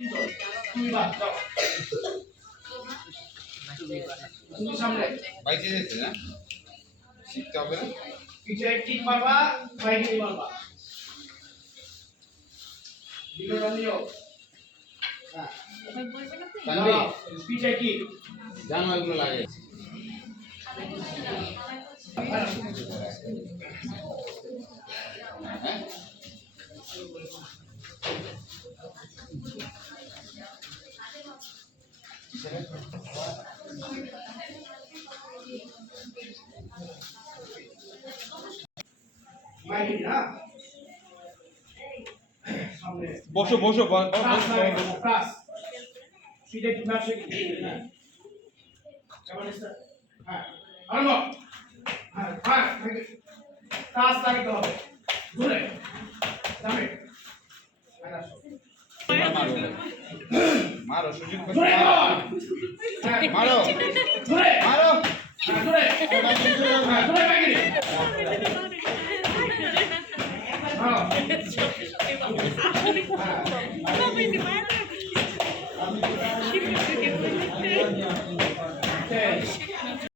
তুমি বাদ যাও তুমি সামনে বাইকে যেতে না শিখতে হবে না পিছে কিক মারবা বাইকে মারবা ভিডিওটা নিও হ্যাঁ জানবি পিছে কিক জানো এগুলো লাগে হ্যাঁ বাইকে না সামনে বসো বসো ক্লাস পিছে কিক মারছে হ্যাঁ কেমন স্যার হ্যাঁ আরম্ভ হ্যাঁ হ্যাঁ ক্লাস লাগতে হবে দূরে যাবে মারো সুযোগ দূরে মারো দূরে মারো দূরে দূরে বাইকে হ্যাঁ